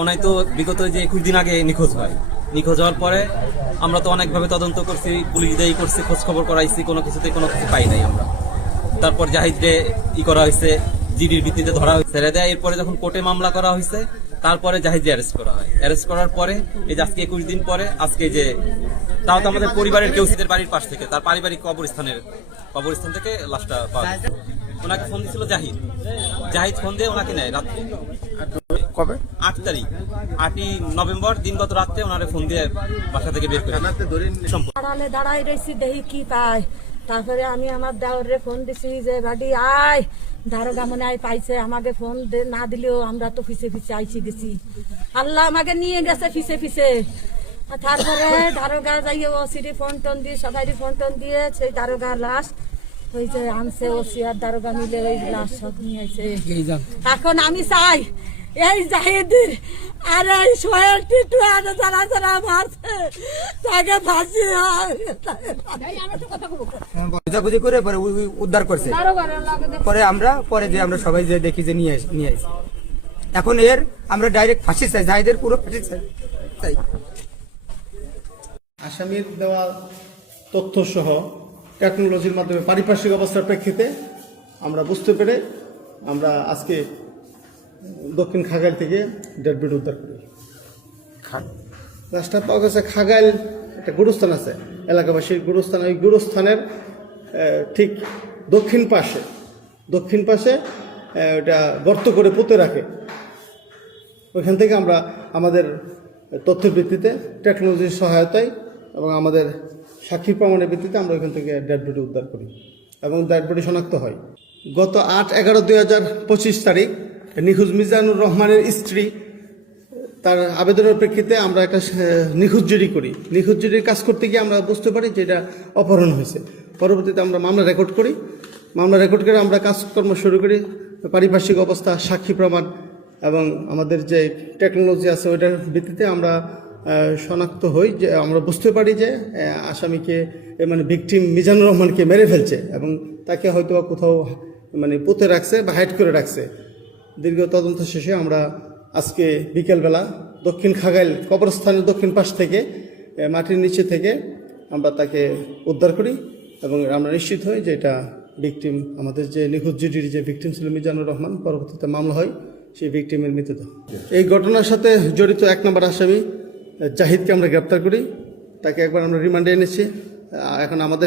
অনাই তো বিগত যে 21 দিন আগে নিখোঁজ হয়। নিখোঁজ হওয়ার পরে আমরা তো অনেকভাবে তদন্ত করছি, পুলিশ দেই করছি, খোঁজ খবর করাইছি, কোনো কিছু পাই নাই আমরা। তারপর জাহিদকে করা হয়েছে, জিডির ভিত্তিতে ধরা হয়েছে, ছেড়ে দেয়। এরপরে যখন কোর্টে মামলা করা হয়েছে, তারপরে জাহিদ অ্যারেস্ট করা হয়। অ্যারেস্ট করার পরে এই যে আজকে 21 দিন পরে আজকে যে তাও তো আমাদের পরিবারের কেউ সিদের বাড়ির পাশ থেকে, তার পারিবারিক কবরস্থান থেকে লাশটা পাওয়া গেছে। ওনাকে ফোন দিয়েছিল জাহিদ ফোন দিয়ে ওনাকে নেয় রাত্রে। কবে? 8 তারিখ, 8ই নভেম্বর দিনগত রাত্রে ওনারে ফোন দিয়ে বাসা থেকে বের করে আড়ালে দাঁড়াই রয়েছি, দেখি কি পাই। তারপরে আমি আমার দেওয়ারে ফোন দিছি যে বাড়ি আয়, দারোগা মনে হয় পাইছে। আমাকে ফোন না দিলেও আমরা তো পিছে পিছে আইছি গেছি। আল্লাহ আমাকে নিয়ে গেছে পিছে পিছে। তারপরে দারোগা যাইয়ে ওসিডি ফোন টোন দিয়ে সবাই ফোন টোন দিয়ে সেই দারোগার লাশ ওই যে আনছে, ওসি আর দারোগা মিলে ওই লাশ সব নিয়ে আইছে। এখন আমি চাই এই জাহিদের আর এই সোহেল টিটু আর যারা যারা মারছে তাকে ফাঁসি খোঁজাখুঁজি করে পরে উদ্ধার করছে। পরে যে আমরা সবাই যে দেখি যে নিয়ে আসি। এখন আমরা ডাইরেক্ট ফাঁসি চাই, জাহিদের পুরো ফাঁসি চাই। আসামির দেওয়া তথ্য সহ টেকনোলজির মাধ্যমে পারিপার্শ্বিক অবস্থার প্রেক্ষিতে আমরা বুঝতে পেরে আমরা আজকে দক্ষিণ খাগাইল থেকে ডেড বডি উদ্ধার করি। লাশটা পাওয়া গেছে খাগাইল একটা গুরুস্থান আছে, এলাকাবাসীর গুরুস্থান। ওই গুরুস্থানের ঠিক দক্ষিণ পাশে ওটা গর্ত করে পুঁতে রাখে। ওইখান থেকে আমরা আমাদের তথ্যের ভিত্তিতে, টেকনোলজির সহায়তায় এবং আমাদের সাক্ষী প্রমাণের ভিত্তিতে আমরা ওইখান থেকে ডেড বডি উদ্ধার করি এবং ডেড বডি শনাক্ত হয়। গত 8/11/2025 তারিখ নিখোঁজ মিজানুর রহমানের স্ত্রী তার আবেদনের প্রেক্ষিতে আমরা একটা নিখোঁজ জিডি করি। নিখোঁজ জিডির কাজ করতে গিয়ে আমরা বুঝতে পারি যে এটা অপহরণ হয়েছে। পরবর্তীতে আমরা মামলা রেকর্ড করি। মামলা রেকর্ড করে আমরা কাজকর্ম শুরু করি। পারিপার্শ্বিক অবস্থা, সাক্ষী প্রমাণ এবং আমাদের যে টেকনোলজি আছে ওইটার ভিত্তিতে আমরা শনাক্ত হই, যে আমরা বুঝতে পারি যে আসামিকে মানে ভিকটিম মিজানুর রহমানকে মেরে ফেলছে এবং তাকে হয়তো কোথাও মানে পুঁতে রাখছে বা হাইড করে রাখছে। দীর্ঘ তদন্ত শেষে আমরা আজকে বিকেলবেলা দক্ষিণ খাগাইল কবরস্থানের দক্ষিণ পাশ থেকে মাটির নিচে থেকে আমরা তাকে উদ্ধার করি এবং আমরা নিশ্চিত হই যে এটা ভিকটিম, আমাদের যে নিখোঁজ জিডির যে ভিকটিম ছিল মিজানুর রহমান, পরবর্তীতে মামলা হয় সেই ভিকটিমের মৃতদেহ। এই ঘটনার সাথে জড়িত 1 নম্বর আসামি জাহিদকে আমরা গ্রেপ্তার করি। তাকে একবার আমরা রিমান্ডে এনেছি। এখন আমাদের